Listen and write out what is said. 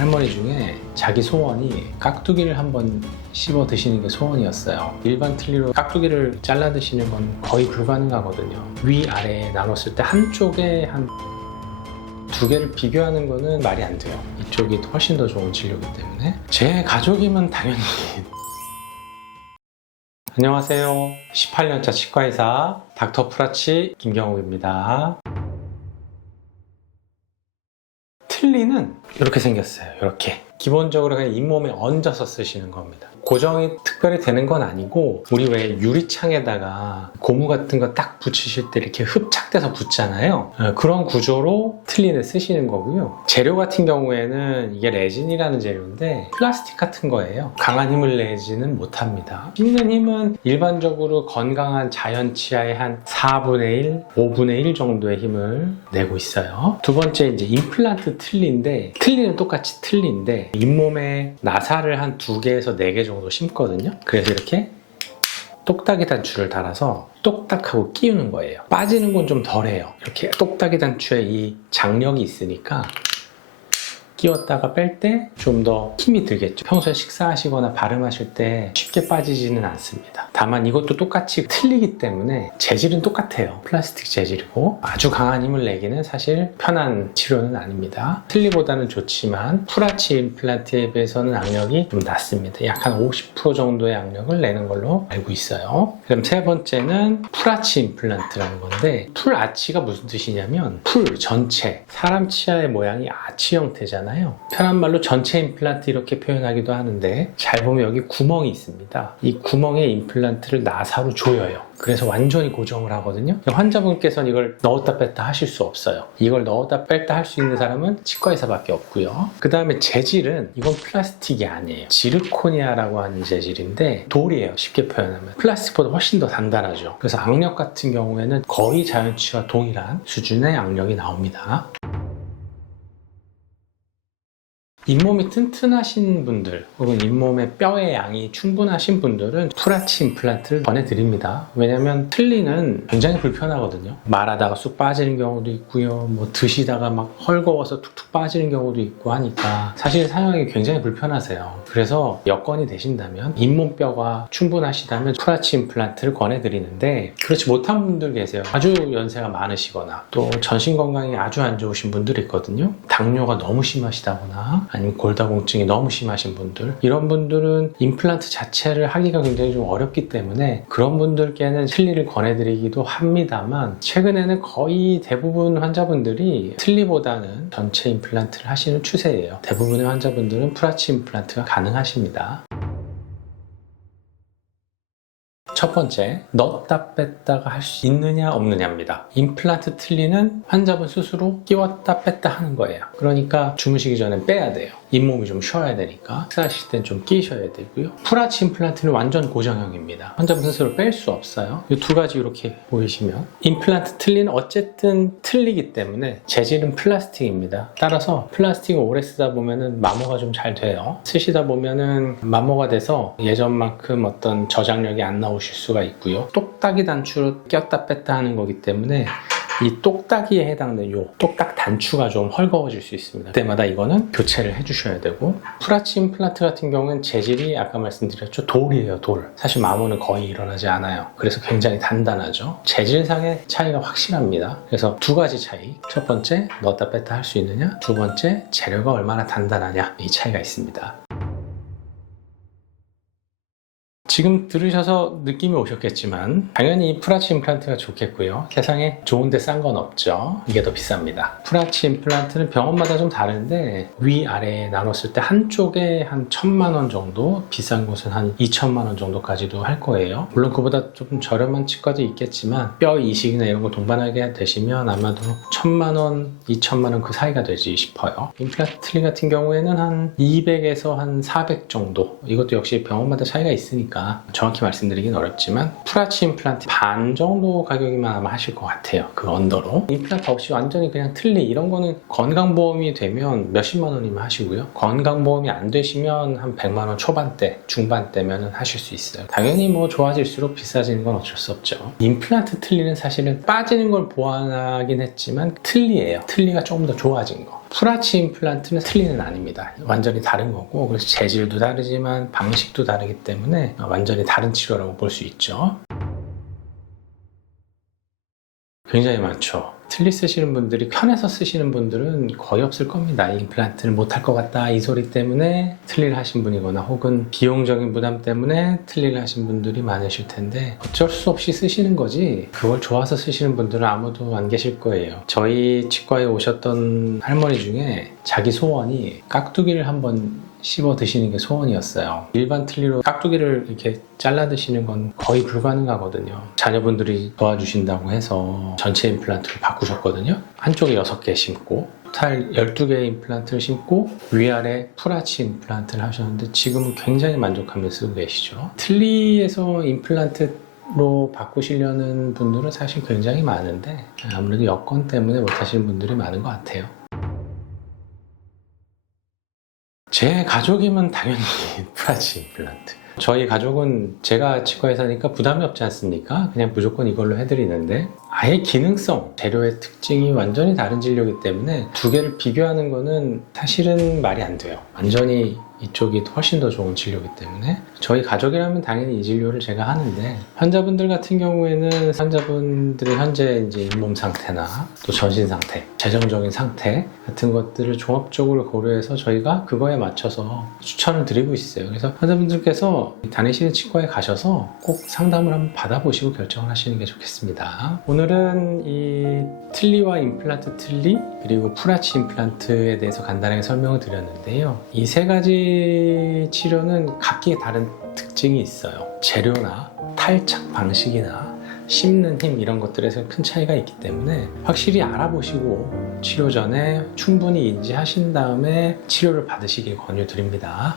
할머니 중에 자기 소원이 깍두기를 한번 씹어 드시는 게 소원이었어요. 일반 틀니로 깍두기를 잘라 드시는 건 거의 불가능하거든요. 위아래에 나눴을 때 한쪽에 한 두 개를 비교하는 거는 말이 안 돼요. 이쪽이 훨씬 더 좋은 진료이기 때문에. 제 가족이면 당연히 안녕하세요. 18년차 치과의사 닥터 프라치 김경욱입니다. 틀니는 이렇게 생겼어요. 이렇게 기본적으로 그냥 잇몸에 얹어서 쓰시는 겁니다. 고정이 특별히 되는 건 아니고, 우리 왜 유리창에다가 고무 같은 거 딱 붙이실 때 이렇게 흡착돼서 붙잖아요. 그런 구조로 틀니를 쓰시는 거고요. 재료 같은 경우에는 이게 레진이라는 재료인데 플라스틱 같은 거예요. 강한 힘을 내지는 못합니다. 씹는 힘은 일반적으로 건강한 자연 치아의 한 4분의 1, 5분의 1 정도의 힘을 내고 있어요. 두 번째 이제 임플란트 틀니인데, 틀니는 똑같이 틀니인데 잇몸에 나사를 한 2개에서 4개 정도 심거든요. 그래서 이렇게 똑딱이 단추를 달아서 똑딱하고 끼우는 거예요. 빠지는 건 좀 덜해요. 이렇게 똑딱이 단추에 이 장력이 있으니까 끼웠다가 뺄 때 좀 더 힘이 들겠죠. 평소에 식사하시거나 발음하실 때 쉽게 빠지지는 않습니다. 다만 이것도 똑같이 틀리기 때문에 재질은 똑같아요. 플라스틱 재질이고 아주 강한 힘을 내기는 사실 편한 치료는 아닙니다. 틀니보다는 좋지만 프라치 임플란트에 비해서는 악력이 좀 낮습니다. 약 한 50% 정도의 악력을 내는 걸로 알고 있어요. 그럼 세 번째는 풀아치 임플란트라는 건데, 풀아치가 무슨 뜻이냐면 풀 전체, 사람 치아의 모양이 아치 형태잖아요. 편한 말로 전체 임플란트 이렇게 표현하기도 하는데, 잘 보면 여기 구멍이 있습니다. 이 구멍에 임플란트를 나사로 조여요. 그래서 완전히 고정을 하거든요. 환자분께서는 이걸 넣었다 뺐다 하실 수 없어요. 이걸 넣었다 뺐다 할 수 있는 사람은 치과의사밖에 없고요. 그 다음에 재질은, 이건 플라스틱이 아니에요. 지르코니아라고 하는 재질인데 돌이에요. 쉽게 표현하면 플라스틱보다 훨씬 더 단단하죠. 그래서 악력 같은 경우에는 거의 자연치와 동일한 수준의 악력이 나옵니다. 잇몸이 튼튼하신 분들, 혹은 잇몸의 뼈의 양이 충분하신 분들은 풀아치 임플란트를 권해드립니다. 왜냐면 틀니는 굉장히 불편하거든요. 말하다가 쑥 빠지는 경우도 있고요, 뭐 드시다가 막 헐거워서 툭툭 빠지는 경우도 있고 하니까 사실 사용하기 굉장히 불편하세요. 그래서 여건이 되신다면, 잇몸뼈가 충분하시다면 풀아치 임플란트를 권해드리는데, 그렇지 못한 분들 계세요. 아주 연세가 많으시거나 또 전신 건강이 아주 안 좋으신 분들이 있거든요. 당뇨가 너무 심하시다거나 아니면 골다공증이 너무 심하신 분들, 이런 분들은 임플란트 자체를 하기가 굉장히 좀 어렵기 때문에 그런 분들께는 틀니를 권해드리기도 합니다만, 최근에는 거의 대부분 환자분들이 틀니보다는 전체 임플란트를 하시는 추세예요. 대부분의 환자분들은 풀아치 임플란트가 가능하십니다. 첫 번째, 넣었다 뺐다가 할 수 있느냐 없느냐입니다. 임플란트 틀니는 환자분 스스로 끼웠다 뺐다 하는 거예요. 그러니까 주무시기 전에 빼야 돼요. 잇몸이 좀 쉬어야 되니까. 식사하실 땐 좀 끼셔야 되고요. 풀아치 임플란트는 완전 고정형입니다. 환자분 스스로 뺄 수 없어요. 이 두 가지 이렇게 보이시면, 임플란트 틀니는 어쨌든 틀리기 때문에 재질은 플라스틱입니다. 따라서 플라스틱을 오래 쓰다 보면은 마모가 좀 잘 돼요. 쓰시다 보면은 마모가 돼서 예전만큼 어떤 저장력이 안 나오실 수가 있고요. 똑딱이 단추로 꼈다 뺐다 하는 거기 때문에 이 똑딱이에 해당되는 요 똑딱 단추가 좀 헐거워질 수 있습니다. 그때마다 이거는 교체를 해주셔야 되고, 풀아치 임플란트 같은 경우는 재질이 아까 말씀드렸죠, 돌이에요. 돌. 사실 마모는 거의 일어나지 않아요. 그래서 굉장히 단단하죠. 재질상의 차이가 확실합니다. 그래서 두 가지 차이. 첫 번째, 넣었다 뺐다 할 수 있느냐, 두 번째, 재료가 얼마나 단단하냐, 이 차이가 있습니다. 지금 들으셔서 느낌이 오셨겠지만 당연히 풀아치 임플란트가 좋겠고요. 세상에 좋은데 싼 건 없죠. 이게 더 비쌉니다. 풀아치 임플란트는 병원마다 좀 다른데, 위아래에 나눴을 때 한쪽에 한 1,000만 원 정도, 비싼 곳은 한 2,000만 원 정도까지도 할 거예요. 물론 그보다 조금 저렴한 치과도 있겠지만 뼈 이식이나 이런 거 동반하게 되시면 아마도 1,000만 원, 2,000만 원 그 사이가 되지 싶어요. 임플란트 틀니 같은 경우에는 한 200에서 한 400 정도, 이것도 역시 병원마다 차이가 있으니까 정확히 말씀드리긴 어렵지만 풀아치 임플란트 반 정도 가격이면 아마 하실 것 같아요. 그 언더로. 임플란트 없이 완전히 그냥 틀니, 이런 거는 건강보험이 되면 몇십만 원이면 하시고요. 건강보험이 안 되시면 한 100만 원 초반대, 중반대면 하실 수 있어요. 당연히 뭐 좋아질수록 비싸지는 건 어쩔 수 없죠. 임플란트 틀니는 사실은 빠지는 걸 보완하긴 했지만 틀니예요. 틀니가 조금 더 좋아진 거. 풀아치 임플란트는 틀니는 아닙니다. 완전히 다른 거고, 그래서 재질도 다르지만 방식도 다르기 때문에 완전히 다른 치료라고 볼 수 있죠. 굉장히 많죠. 틀니 쓰시는 분들이 편해서 쓰시는 분들은 거의 없을 겁니다. 이 임플란트를 못할 것 같다 이 소리 때문에 틀니를 하신 분이거나 혹은 비용적인 부담 때문에 틀니를 하신 분들이 많으실 텐데 어쩔 수 없이 쓰시는 거지 그걸 좋아서 쓰시는 분들은 아무도 안 계실 거예요. 저희 치과에 오셨던 할머니 중에 자기 소원이 깍두기를 한번 씹어 드시는 게 소원이었어요. 일반 틀니로 깍두기를 이렇게 잘라 드시는 건 거의 불가능하거든요. 자녀분들이 도와주신다고 해서 전체 임플란트를 바꾸셨거든요. 한쪽에 6개 심고 토탈 12개의 임플란트를 심고 위아래 풀아치 임플란트를 하셨는데 지금은 굉장히 만족하며 쓰고 계시죠. 틀니에서 임플란트로 바꾸시려는 분들은 사실 굉장히 많은데 아무래도 여건 때문에 못하시는 분들이 많은 것 같아요. 제 가족이면 당연히 풀아치 임플란트. 저희 가족은 제가 치과에 사니까 부담이 없지 않습니까? 그냥 무조건 이걸로 해드리는데 아예 기능성, 재료의 특징이 완전히 다른 진료이기 때문에 두 개를 비교하는 거는 사실은 말이 안 돼요. 완전히 이쪽이 훨씬 더 좋은 진료이기 때문에 저희 가족이라면 당연히 이 진료를 제가 하는데 환자분들 같은 경우에는 환자분들의 현재 이제 잇몸 상태나 또 전신 상태, 재정적인 상태 같은 것들을 종합적으로 고려해서 저희가 그거에 맞춰서 추천을 드리고 있어요. 그래서 환자분들께서 다니시는 치과에 가셔서 꼭 상담을 한번 받아보시고 결정을 하시는 게 좋겠습니다. 오늘은 이 틀니와 임플란트 틀니 그리고 풀아치 임플란트에 대해서 간단하게 설명을 드렸는데요. 이 세 가지 치료는 각기 다른 특징이 있어요. 재료나 탈착 방식이나 씹는 힘 이런 것들에서 큰 차이가 있기 때문에 확실히 알아보시고 치료 전에 충분히 인지하신 다음에 치료를 받으시길 권유드립니다.